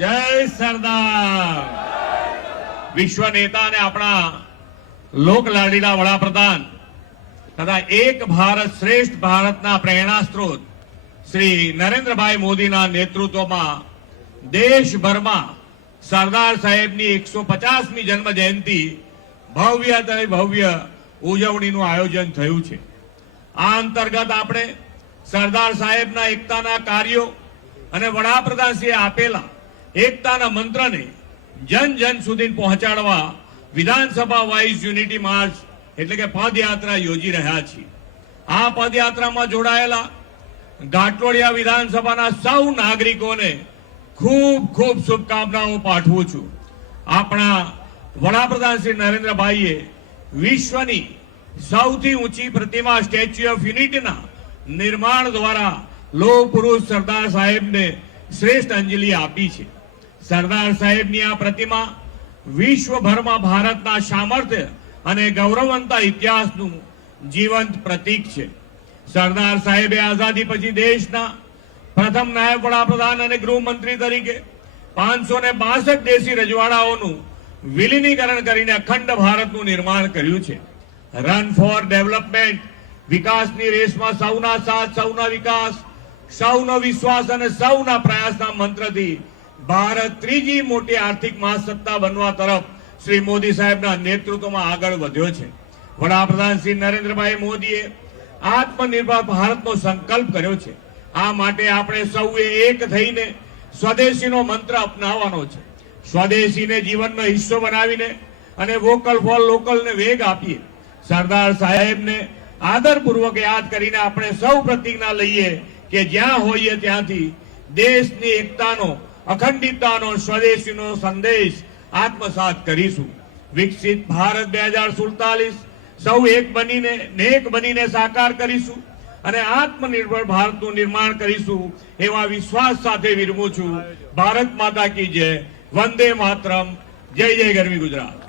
जय सरदार। विश्व नेता ने अपना लोक लाडीला वडाप्रधान तथा एक भारत श्रेष्ठ भारतना प्रेरणा स्त्रोत श्री नरेन्द्रभाई मोदीना नेतृत्वમાં देशभરમાં सरदार साहेबની 150મી જન્મ જયંતિ ભવ્ય ભવ્ય ઉજવણીનું આયોજન થયું છે। આ અંતર્ગત આપણે સરદાર સાહેબના એકતાના કાર્યો અને વડાપ્રધાનશ્રીએ આપેલા એકતાના મંત્રને જન જન સુધી પહોંચાડવા વિધાનસભા વાઇઝ યુનિટી માર્ચ એટલે કે પદયાત્રા યોજી રહ્યા છીએ। આ પદયાત્રામાં જોડાયેલા ઘાટલોડિયા વિધાનસભાના સૌ નાગરિકોને ખૂબ ખૂબ શુભકામનાઓ પાઠવું છું। આપણા વડાપ્રધાન શ્રી નરેન્દ્રભાઈએ વિશ્વની સૌથી ઊંચી પ્રતિમા સ્ટેચ્યુ ઓફ યુનિટીના निर्माण द्वारा लोह पुरुष सरदार साहेब ने श्रेष्ठ अंजलि आपी है। सरदार साहेब नी आ प्रतिमा विश्वभर में भारतना सामर्थ्य अने गौरववंता इतिहासनु जीवंत प्रतीक है। सरदार साहेबे आजादी पछी देशना प्रथम नायब वडाप्रधान अने गृहमंत्री तरीके 562 देशी रजवाड़ाओनुं विलीनीकरण करीने अखंड भारतनुं निर्माण कर्युं छे। रन फॉर डेवलपमेंट विकासनी रेसमां सौना साथ सौना विकास सौनो विश्वास अने सौना प्रयासना मंत्रथी भारत त्रीजी मोटी आर्थिक महासत्ता बनवा तरफ श्री मोदी साहेबना नेतृत्वमां आगळ वध्यो छे। वडाप्रधान श्री नरेन्द्रभाई मोदीए आत्मनिर्भर भारतनो संकल्प कर्यो छे। आ माटे आपणे सौए एक थईने स्वदेशीनो मंत्र अपनावવાનો છે। स्वदेशीने जीवननो हिस्सो बनावीने अने वोकल फॉर लोकलने वेग आपीए। सरदार साहेबने आदरपूर्वक याद करीने आपणे सौ प्रतिज्ञा लईए के ज्यां होईए त्यांथी देशनी एकतानो अखंडिततानो स्वदेशीनो संदेश आत्मसात करीशुं। विकसित भारत 2047 सौ एक बनीने नेक बनीने साकार करीशुं अने आत्मनिर्भर भारतनुं निर्माण करीशुं एवा विश्वास साथे विरमું છું। भारत माता की जय। वंदे मातरम। जय जय गरवी गुजरात।